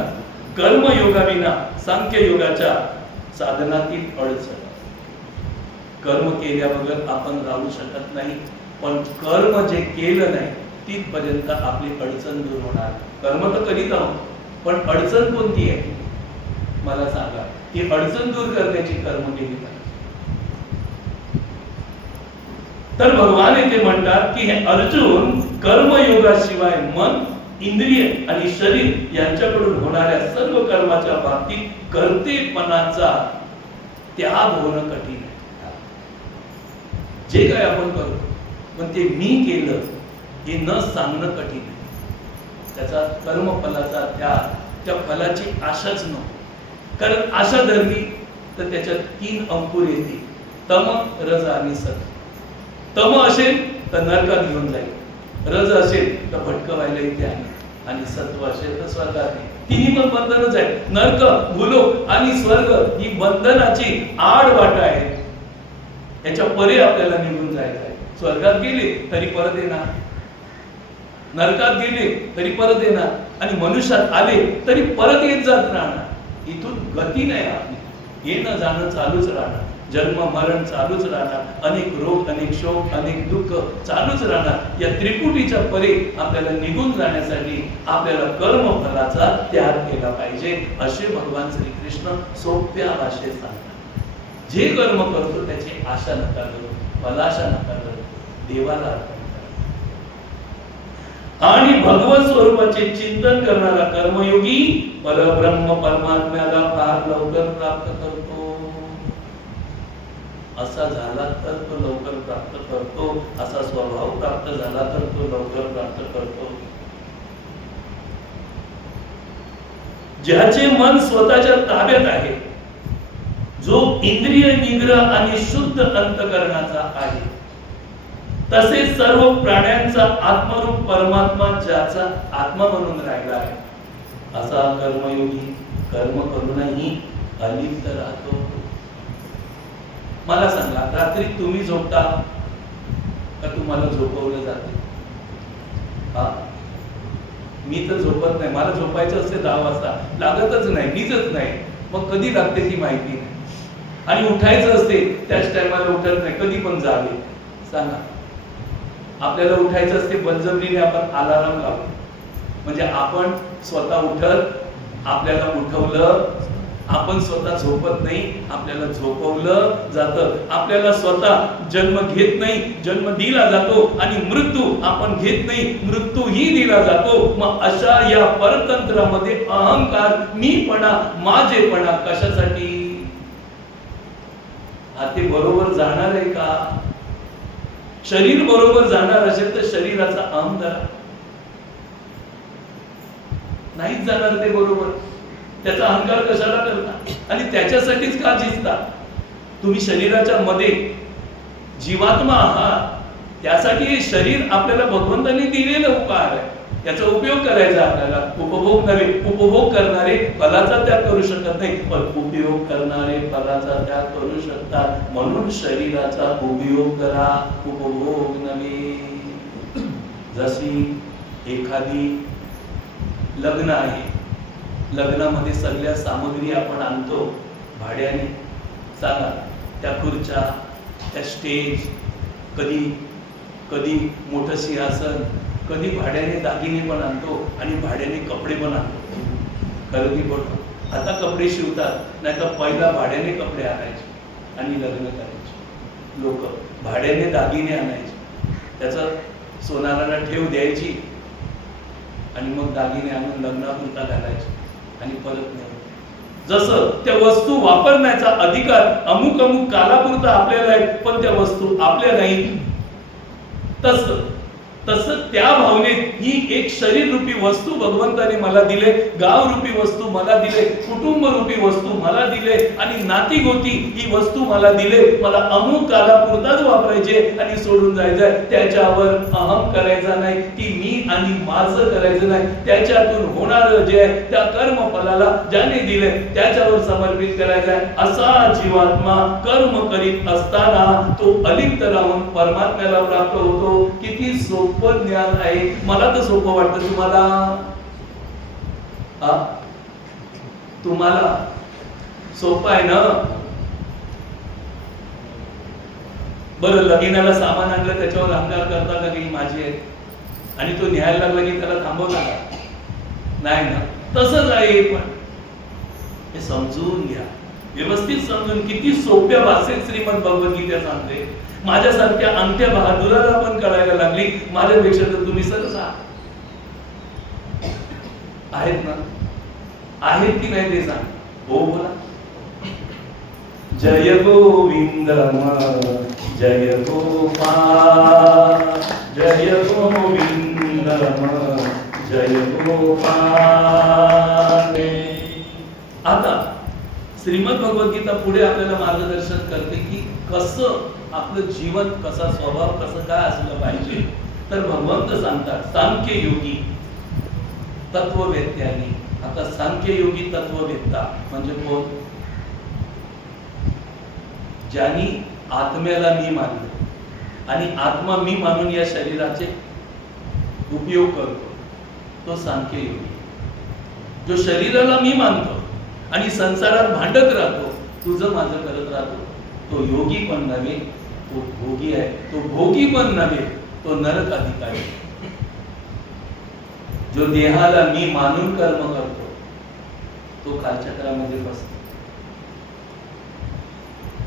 कर्मयोगाविना सांख्य योगाच्या साधनातील अडचण. कर्म केल्याबरोबर आपण राहू शकत नाही, पण कर्म जे केलं नाही तिथपर्यंत आपली अडचण दूर होणार. कर्म तर करीत आहोत, पण अडचण कोणती आहे मला सांगा. ही अडचण दूर करण्याची कर्म केली पाहिजे. तर भगवान येथे म्हणतात की हे अर्जुन, कर्मयोगाशिवाय मन, इंद्रिय आणि शरीर यांच्याकडून होणाऱ्या सर्व कर्माच्या बाबतीत कर्तेपणाचा त्याग होणं कठीण आहे. जे काय आपण करतो पण ते मी केलं हे न सांगणं कठीण आहे. त्याचा कर्मफलाचा त्याग, त्या फलाची आशाच नको. कारण आशा धरली तर त्याच्यात 3 अंकुर येतील, तम, रज आणि सत. तम असेल तर नरकात घेऊन जाईल, रज असेल तर भटकवायला इथे आहे, आणि सत्व असेल तर स्वर्गात. तिन्ही पण बंधनच आहे. नरक, भूलोक आणि स्वर्ग ही बंधनाची आड वाट आहे. याच्या परे आपल्याला निघून जायचं आहे. स्वर्गात गेले तरी परत येणार, नरकात गेले तरी परत येणार, आणि मनुष्यात आले तरी परत येत जात राहणार. इथून गती नाही आपली. येणं जाणं चालूच राहणार, जन्म मरण चालूच राहणार, अनेक रोग, अनेक शोक, अनेक दुःख चालूच राहणार. या त्रिपुटीच्या परे आपल्याला निघून जाण्यासाठी आपल्याला कर्मफलाचा त्याग केला पाहिजे, असे भगवान श्रीकृष्ण सोप्या भाषेत सांगतात. जे कर्म करतो त्याची आशा नका करू, फलाशा नका करू, देवाला अर्पण करा. आणि भगवत स्वरूपाचे चिंतन करणारा कर्मयोगी परब्रह्म परमात्म्याला फार लवकर प्राप्त करतो. असा झाला तर तो लवकर प्राप्त करतो, असा स्वभाव प्राप्त झाला तर तो लवकर प्राप्त करतो. ज्याचे मन स्वतःच्या ताब्यात आहे, जो इंद्रिय निग्रह आणि शुद्ध अंतकरणाचा आहे, तसेच सर्व प्राण्यांचा आत्मरूप परमात्मा ज्याचा आत्मा म्हणून राहिला आहे, असा कर्मयोगी कर्म करूनही अलिप्त राहतो. मला सांगा, रात्री तुम्ही झोपता का तुम्हाला झोपवलं जाते? मी तर झोपत नाही. मला झोपायचं असते 10 वाजता, लागतच नाही, नीजच नाही. मग कधी लागते ती माहिती नाही. आणि उठायचं असते त्याच टायमाला उठत नाही, कधी पण जागे. सांगा, आपल्याला उठायचं असते बळजबरीने आपण अलार्म लावतो, म्हणजे आपण स्वतः उठत, आपल्याला उठवलं. आपण स्वतः झोपत नाही, आपल्याला झोपवलं जातं. आपल्याला स्वतः जन्म घेत नाही, जन्म दिला जातो. आणि मृत्यू आपण घेत नाही, मृत्यूही दिला जातो. मग अशा या परतंत्रामध्ये अहंकार, मीपणा, माझेपणा कशासाठी? ते बरोबर जाणार आहे का? शरीर बरोबर जाणार असेल तर शरीराचा अहंकार नाहीच जाणार ते बरोबर. त्याचा अहंकार कशाला करता? आणि त्याच्यासाठीच का जिंकता? तुम्ही शरीराच्या मध्ये जीवात्मा आहात, त्यासाठी शरीर आपल्याला भगवंतांनी दिलेला उपहार आहे. याचा उपयोग करायचा आपल्याला. उपभोग नव्हे. उपभोग करणारे फलाचा त्याग करू शकत नाही, पण उपयोग करणारे फलाचा त्याग करू शकतात. म्हणून शरीराचा उपयोग करा, उपभोग नव्हे. जशी एखादी लग्न आहे, लग्नामध्ये सगळ्या सामग्री आपण आणतो भाड्याने. सांगा, त्या खुर्च्या, त्या स्टेज, कधी मोठं सिंहासन, कधी भाड्याने दागिने पण आणतो आणि भाड्याने कपडे पण आणतो, खरेदी करतो. आता कपडे शिवतात, नाही तर पहिला भाड्याने कपडे आणायचे आणि लग्न करायचे. लोक भाड्याने दागिने आणायचे, त्याचं सोनाराला ठेव द्यायची आणि मग दागिने आणून लग्नापुरता घालायचे आणि परत नाही. जसं त्या वस्तू वापरण्याचा अधिकार अमुक अमुक कालापुरता आपल्याला आहे, पण त्या वस्तू आपल्या नाही, तसं त्या भावनेत ही एक शरीर रूपी वस्तू भगवंताने मला दिले, गाव रूपी वस्तू मला दिले, कुटुंब रूपी वस्तू मला दिले, आणि नाती गोती ही वस्तू मला दिले, मला अमुक कालापुरताच वापरायचे आणि सोडून जायचंय. त्याच्यावर अहम करायचा नाही की मी आणि माझं करायचं नाही. त्याच्यातून होणारं जे आहे त्या कर्म फलाला ज्याने दिले त्याच्यावर समर्पित करायचं आहे. असा जीवात्मा कर्म करीत असताना तो अलिप्त राहून परमात्म्याला प्राप्त होतो. किती सोपं ज्ञान आहे. मला तर सोपं वाटतं, तुम्हाला सोपं आहे ना? बरं, लगीनाला सामान आणलं त्याच्यावर अहंकार करता का की माझी आहे, आणि तो न्यायला लागला की त्याला थांबवता का? नाही ना. तसंच आहे. पण हे समजून घ्या, व्यवस्थित समजून. किती सोप्या भाषेत श्रीमद भगवद्गीता सांगते. माझ्यासारख्या अंगठ्या बहादुराला पण कळायला लागली. माझ्यापेक्षा तर तुम्ही सरस आहेत ना? आहेत की नाही ते सांग. हो बोला. जय गोविंद जय गोपाल, जय गोविंद जय गोपाल. आता श्रीमद भगवद्गीता पुढे आपल्याला मार्गदर्शन करते की कसं आपलं जीवन, कसा स्वभाव, कसं काय असलं पाहिजे. तर भगवंत सांगतात सांख्य योगी तत्ववेत्यानी. आता सांख्य योगी तत्ववेत्ता म्हणजे कोण? ज्यांनी आत्म्याला मी मानलं आणि आत्मा मी मानून या शरीराचे उपयोग करतो, तो सांख्य योगी. जो शरीराला मी मानतो आणि संसारात भांडत राहतो, तुझं माझं करत राहतो, तो योगी पण नव्हे, तो भोगी आहे. तो भोगी पण नव्हे, तो नरक अधिकारी. जो देहाला मी मानून कर्म करतो, तो कालचक्रामध्ये बसतो,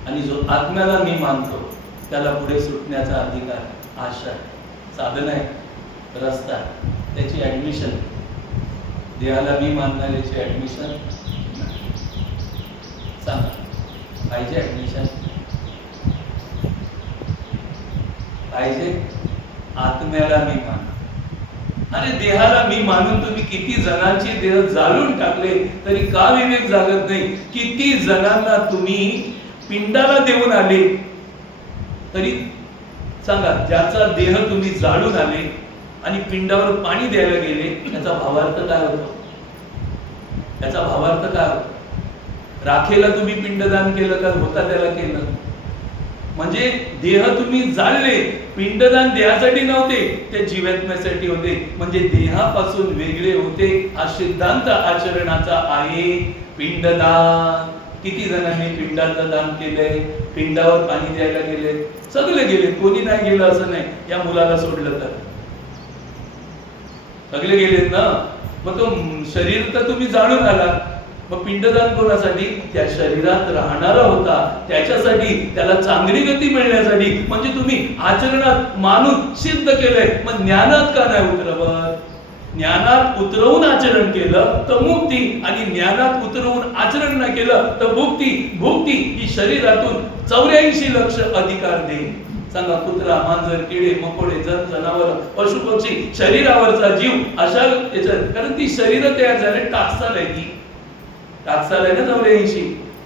आणि जो आत्म्याला मी मानतो त्याला पुढे सुटण्याचा अधिकार, आशा, साधन आहे, रस्ता, त्याची ऍडमिशन. देहाला मी मानणाऱ्याची ऍडमिशन सांगा, पाहिजे ऍडमिशन? पाहिजे. आत्म्याला मी मान. अरे देहाला मी मानून तुम्ही किती जणांची देह जाळून टाकले तरी का विवेक जागत नाही? किती जणांना तुम्ही पिंडाला देऊन आले तरी सांगा, ज्याचा देह तुम्ही जाळून आले आणि पिंडावर पाणी द्यायला गेले, त्याचा भावार्थ काय होतो? त्याचा भावार्थ काय होतो? राखेला तुम्ही पिंडदान केलं का होता त्याला केलं? म्हणजे देह तुम्ही जाळले, पिंडदान देहासाठी नव्हते, ते जीवात्म्यासाठी होते. म्हणजे देहापासून वेगळे होते. हा सिद्धांत आचरणाचा आहे. पिंडदान. किती जणांनी पिंडाचं दान केलंय? पिंडावर पाणी द्यायला गेले, सगळे गेले, कोणी नाही गेलं असं नाही, या मुलाला सोडलं तर सगळे गेलेत ना. मग तो शरीर तर तुम्ही जाणून आला, मग पिंडदान कोणासाठी? त्या शरीरात राहणारा होता, त्याच्यासाठी, त्याला चांगली गती मिळण्यासाठी. म्हणजे तुम्ही आचरणात मानून सिद्ध केलंय. मग ज्ञानात का नाही उतरवत? ज्ञानात उतरवून आचरण केलं तर मुक्ती, आणि ज्ञानात उतरवून आचरण नाही केलं तर भुक्ती. भुक्ती ही शरीरातून 84 लक्ष अधिकार देईल. सांगा, कुत्रा, मांजर, किडे, मकोडे, जनावर, पशु पक्षी, शरीरावरचा जीव अशा याच्यात, कारण ती शरीर तयार झाले, टाकसाल आहे ती, टाकसाल आहे ना 84.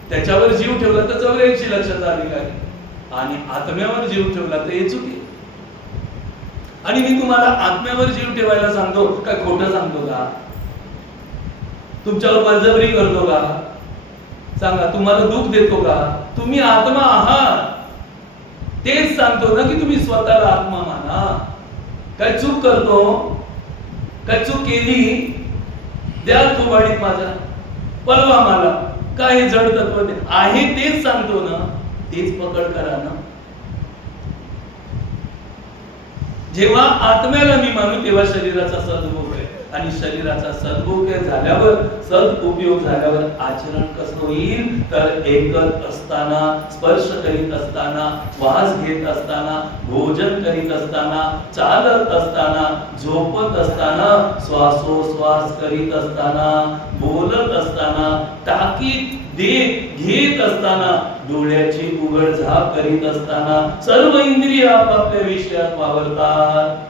त्याच्यावर जीव ठेवला तर 84 लक्षाचा अधिकारी, आणि आत्म्यावर जीव ठेवला तर हे चुकी. आणि मी तुम्हाला आत्म्यावर जीव ठेवायला सांगतो का खोटं सांगतो का? तुमच्यावर बळजबरी करतो का? सांगा, तुम्हाला दुःख देतो का? तुम्ही आत्मा आहात, तेच सांगतो ना की तुम्ही स्वतःला आत्मा माना. काय चूक करतो? काय चूक केली? द्या थोबाडीत माझ्या, पळवा मला. काय हे जड तत्व आहे तेच सांगतो ना, तेच पकड करा ना. जेव्हा आत्म्याला मी मानू तेव्हा शरीराचा सद्भोग आहे. आणि शरीराचा सदुपयोग झाल्यावर आचरण कसं होईल तर ऐकत असताना, स्पर्श करीत असताना, वास घेत असताना, भोजन करीत असताना, चालत असताना, झोपत असताना, श्वासोश्वास करीत असताना, बोलत असताना, ताकीद घेत असताना, डोळ्याची उघड झाप करीत असताना सर्व इंद्रिय आपापल्या विषयात वावरतात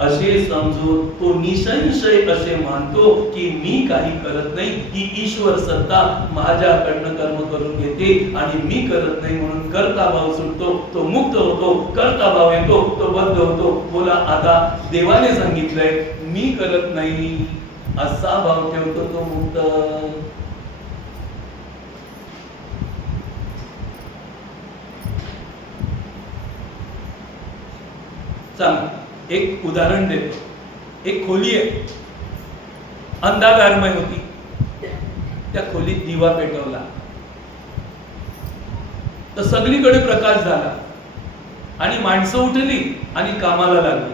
असे समजून तो निसंशय असे मानतो की मी काही करत नाही, ही ईश्वर सत्ता माझ्याकडनं कर्म करून घेते आणि मी करत नाही म्हणून कर्ता भाव सुटतो, तो मुक्त होतो, कर्ता भाव येतो, तो बद्ध होतो. बोला आता देवाने सांगितलंय मी करत नाही असा भाव ठेवतो तो मुक्त. सांग एक उदाहरण देतो. एक खोली आहे, अंधारमय होती. त्या खोलीत दिवा पेटवला तर सगळीकडे प्रकाश झाला आणि माणसं उठली आणि कामाला लागली.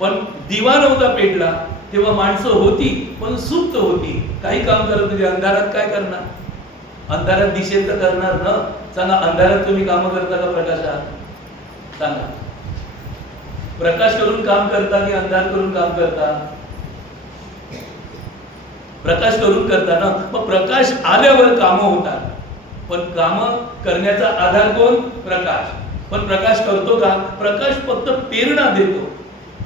पण दिवा नव्हता पेटला तेव्हा माणसं होती पण सुप्त होती, काही काम करत होती. अंधारात काय करणार? अंधारात दिसेल तर करणार ना. सांगा अंधारात तुम्ही काम करता का प्रकाशात? सांगा प्रकाश करून काम करता की अंधार करून काम करता? प्रकाश करून करता ना. मग प्रकाश आल्यावर काम होतात, पण काम करण्याचा आधार कोण? प्रकाश. पण प्रकाश करतो का? प्रकाश फक्त प्रेरणा देतो,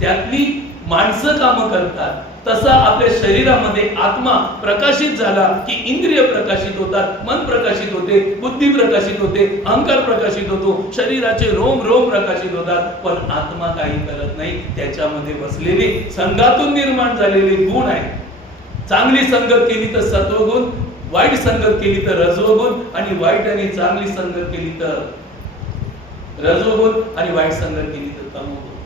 त्यातली माणसं काम करतात. तसा आपल्या शरीरामध्ये आत्मा प्रकाशित झाला की इंद्रिय प्रकाशित होतात, मन प्रकाशित होते, बुद्धी प्रकाशित होते, अहंकार प्रकाशित होतो, शरीराचे रोम रोम प्रकाशित होतात. पण आत्मा काही करत नाही. त्याच्यामध्ये बसलेले संघातून निर्माण झालेले गुण आहेत. चांगली संगत केली तर सत्वगुण, वाईट संगत केली तर रजोगुण, आणि वाईट आणि चांगली संगत केली तर रजोगुण, आणि वाईट संगत केली तर तमोगुण.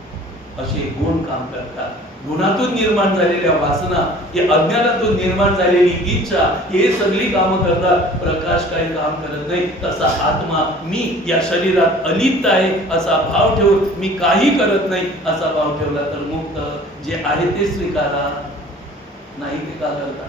असे गुण काम करतात. गुणातून निर्माण झालेल्या वासना, या अज्ञानातून निर्माण झालेली इच्छा, हे सगळी कामं करतात. प्रकाश काही काम करत नाही. तसा आत्मा मी या शरीरात अलिप्त आहे असा भाव ठेवून मी काही करत नाही असा भाव ठेवला तर मुक्त. जे आहे ते स्वीकारा, नाही ते का करता?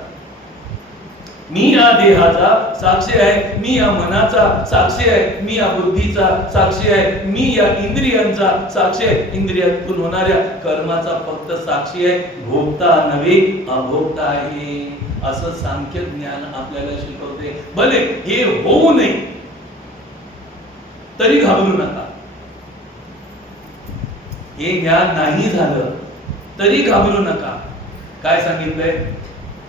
मी या देहाचा साक्षी आहे, मी या मनाचा साक्षी आहे, मी या बुद्धीचा साक्षी आहे, मी या इंद्रियांचा साक्षी आहे, इंद्रियातून होणाऱ्या कर्माचा फक्त साक्षी आहे, भोगता नव्हे अभोगता आहे असं सांख्य ज्ञान आपल्याला शिकवते. भले हे होऊ नये तरी घाबरू नका. हे ज्ञान नाही झालं तरी घाबरू नका. काय सांगितलंय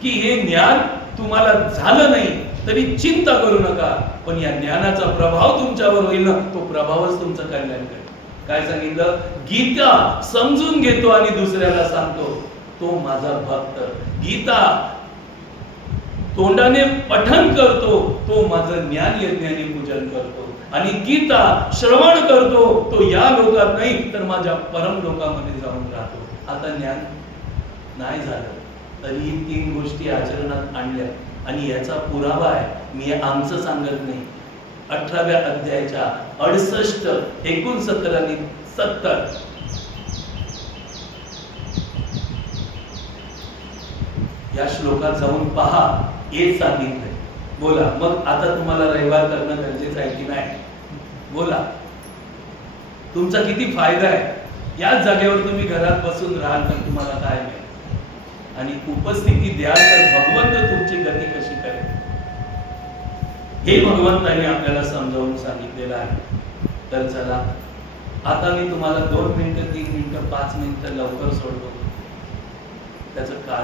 की हे ज्ञान तुम्हाला झालं नाही तरी चिंता करू नका, पण या ज्ञानाचा प्रभाव तुमच्यावर होईल ना, तो प्रभावच तुमचं कल्याण करेल. काय सांगितलं? गीता समजून घेतो आणि दुसऱ्याला सांगतो तो माझा भक्त. गीता तोंडाने पठण करतो तो माझं ज्ञान यज्ञाने पूजन करतो, आणि गीता श्रवण करतो तो या लोकात नाही तर माझ्या परम लोकामध्ये जाऊन राहतो. आता ज्ञान नाही झालं तरी 3 गोष्टी आचरणात आणल्या, आणि याचा पुरावा आहे. मी आमचं सांगत नाही. 18व्या अध्यायाच्या 68, 69 आणि 70 या श्लोकात जाऊन पहा, हेच सांगितलंय. बोला मग आता तुम्हाला रविवार करणं गरजेचं आहे की नाही? बोला तुमचा किती फायदा आहे. याच जागेवर तुम्ही घरात बसून राहाल तर तुम्हाला काय मिळेल, आणि उपस्थिती द्याल तर भगवंत तुमची गती कशी करेल हे भगवंताने आपल्याला समजावून सांगितलेलं आहे. तर चला आता मी तुम्हाला 2 मिनिटं, 3 मिनिटं, 5 मिनिटं लवकर सोडतो. त्याचं कारण